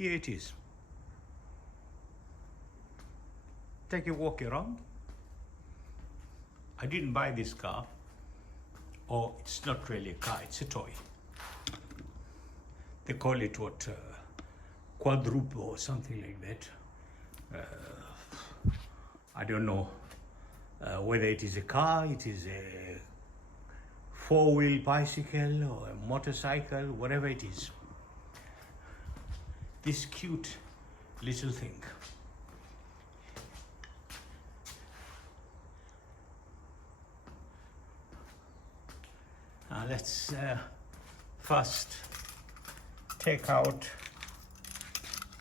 Here it is. Take a walk around. I didn't buy this car, or it's not really a car, it's a toy. They call it what, quadruple or something like that. I don't know whether it is a car, it is a four-wheel bicycle or a motorcycle, whatever it is. This cute little thing. Now let's first take out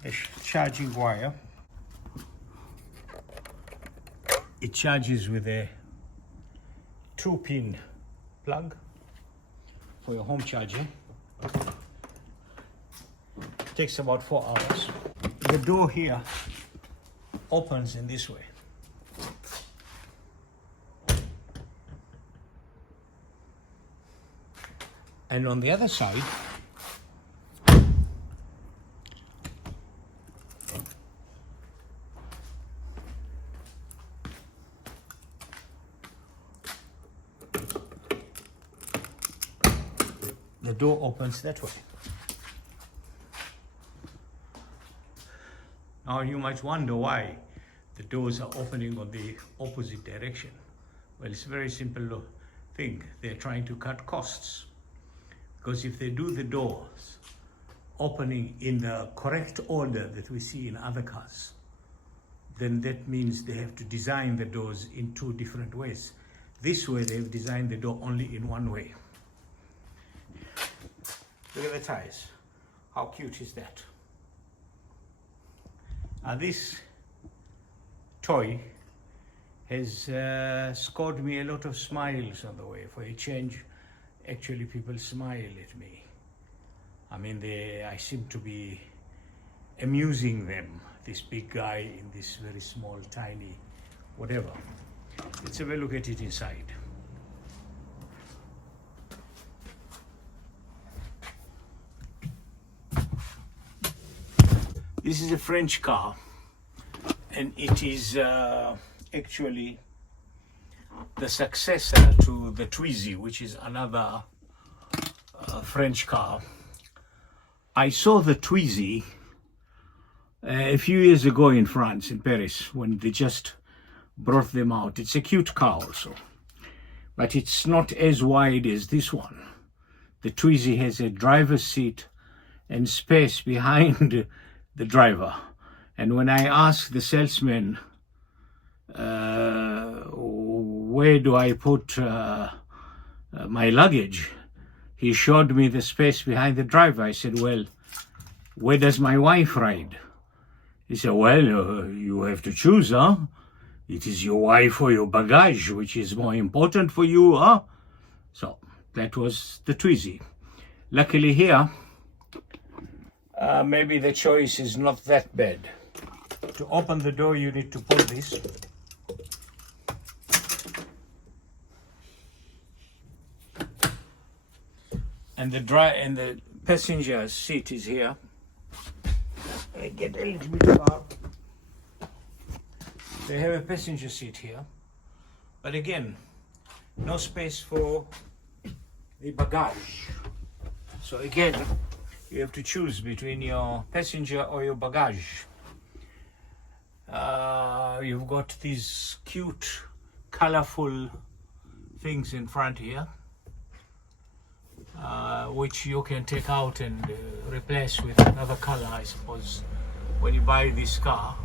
the charging wire. It charges with a 2-pin plug for your home charging. Takes about 4 hours. The door here opens in this way. And on the other side, the door opens that way. Now you might wonder why the doors are opening on the opposite direction. Well, it's a very simple thing. They're trying to cut costs. Because if they do the doors opening in the correct order that we see in other cars, then that means they have to design the doors in 2 different ways. This way they've designed the door only in 1 way. Look at the tires. How cute is that? Now this toy has scored me a lot of smiles on the way. For a change, actually people smile at me. I mean, I seem to be amusing them, this big guy in this very small, tiny, whatever. Let's have a look at it inside. This is a French car, and it is actually the successor to the Twizy, which is another French car. I saw the Twizy a few years ago in France, in Paris, when they just brought them out. It's a cute car also, but it's not as wide as this one. The Twizy has a driver's seat and space behind the driver. And when I asked the salesman, where do I put my luggage? He showed me the space behind the driver. I said, well, where does my wife ride? He said, well, you have to choose, huh? It is your wife or your baggage, which is more important for you, huh? So that was the Twizy. Luckily here, maybe the choice is not that bad. To open the door, you need to pull this. And the passenger seat is here. I get a little bit far. They have a passenger seat here, but again, no space for the baggage. So again, you have to choose between your passenger or your baggage. You've got these cute, colorful things in front here, which you can take out and replace with another color, I suppose. When you buy this car,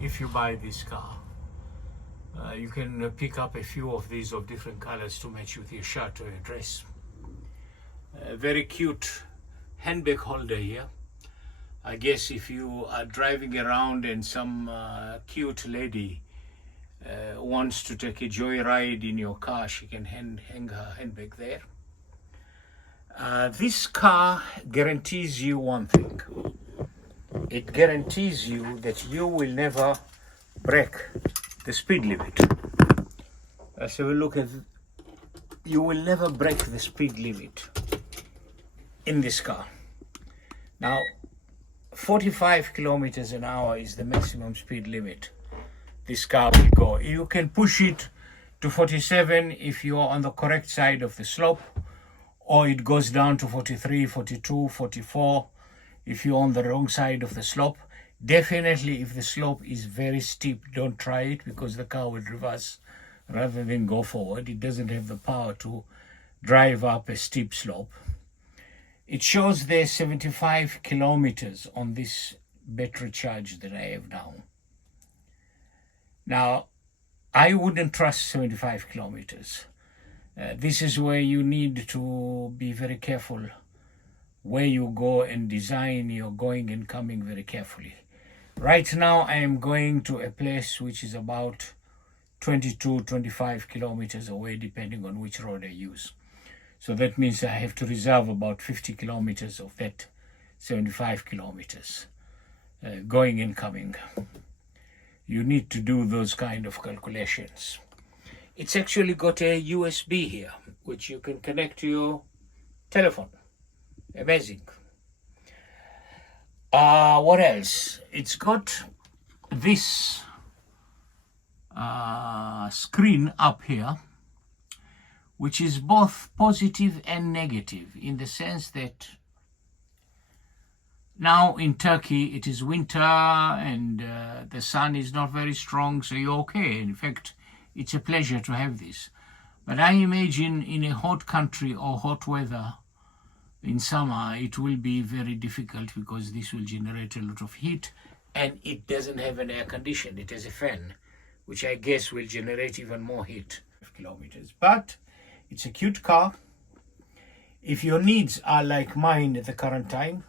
if you buy this car, you can pick up a few of these of different colors to match with your shirt or your dress. Very cute handbag holder here. I guess if you are driving around and some cute lady wants to take a joyride in your car, she can hang her handbag there. This car guarantees you one thing. It guarantees you that you will never break the speed limit. Let's have a look at it. You will never break the speed limit in this car. Now, 45 kilometers an hour is the maximum speed limit this car will go. You can push it to 47 if you're on the correct side of the slope, or it goes down to 43, 42, 44 if you're on the wrong side of the slope. Definitely, if the slope is very steep, don't try it, because the car will reverse rather than go forward. It doesn't have the power to drive up a steep slope. It shows there 75 kilometers on this battery charge that I have now. Now, I wouldn't trust 75 kilometers. This is where you need to be very careful where you go and design your going and coming very carefully. Right now, I am going to a place which is about 22, 25 kilometers away, depending on which road I use. So that means I have to reserve about 50 kilometers of that 75 kilometers going and coming. You need to do those kind of calculations. It's actually got a USB here, which you can connect to your telephone. Amazing. What else? It's got this screen up here, which is both positive and negative, in the sense that now in Turkey it is winter and the sun is not very strong, so you're okay. In fact, it's a pleasure to have this. But I imagine in a hot country or hot weather in summer, it will be very difficult, because this will generate a lot of heat, and it doesn't have an air condition. It has a fan, which I guess will generate even more heat. Kilometers. But it's a cute car. If your needs are like mine at the current time,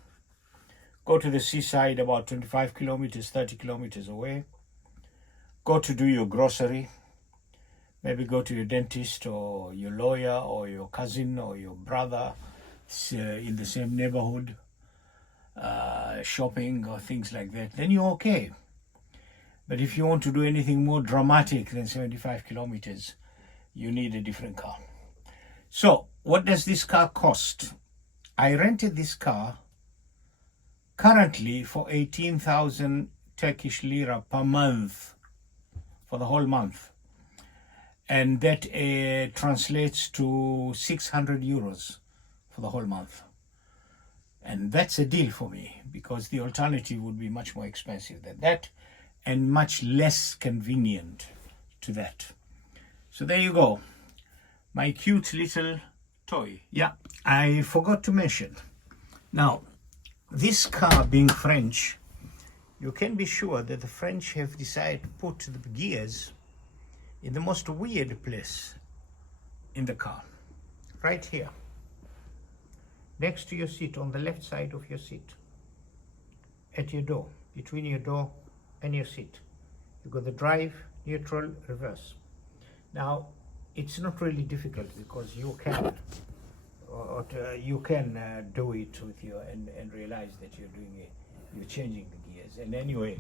go to the seaside about 25 kilometers, 30 kilometers away. Go to do your grocery. Maybe go to your dentist or your lawyer or your cousin or your brother in the same neighborhood, shopping or things like that. Then you're okay. But if you want to do anything more dramatic than 75 kilometers, you need a different car. So, what does this car cost? I rented this car currently for 18,000 Turkish lira per month, for the whole month. And that translates to 600 euros for the whole month. And that's a deal for me, because the alternative would be much more expensive than that and much less convenient to that. So there you go. My cute little toy. Yeah, I forgot to mention. Now, this car being French, you can be sure that the French have decided to put the gears in the most weird place in the car. Right here. Next to your seat, on the left side of your seat. At your door, between your door and your seat. You've got the drive, neutral, reverse. Now, it's not really difficult, because you can do it with your and realize that you're changing the gears. And anyway,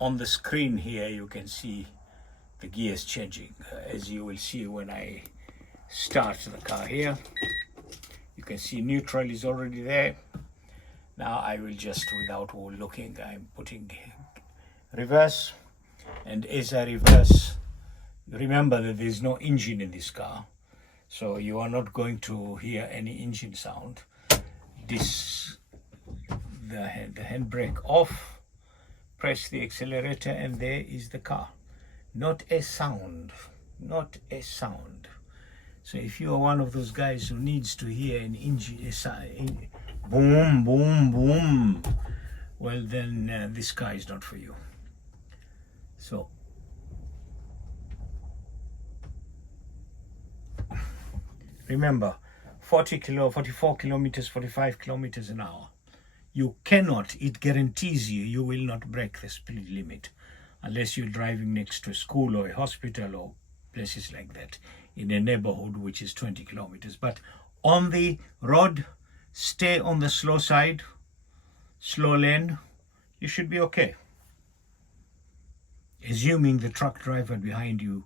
on the screen here you can see the gears changing, as you will see when I start the car here. You can see neutral is already there. Now I will just, without looking, I'm putting reverse, and as I reverse, remember that there's no engine in this car, so you are not going to hear any engine sound. The handbrake off, press the accelerator, and there is the car. Not a sound, not a sound. So if you are one of those guys who needs to hear an engine, boom, boom, boom, well then this car is not for you. So remember, 44 kilometers, 45 kilometers an hour. You cannot, it guarantees you will not break the speed limit unless you're driving next to a school or a hospital or places like that in a neighborhood which is 20 kilometers. But on the road, stay on the slow side, slow lane, you should be okay. Assuming the truck driver behind you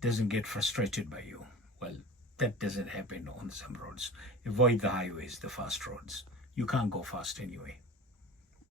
doesn't get frustrated by you. Well, that doesn't happen on some roads. Avoid the highways, the fast roads. You can't go fast anyway.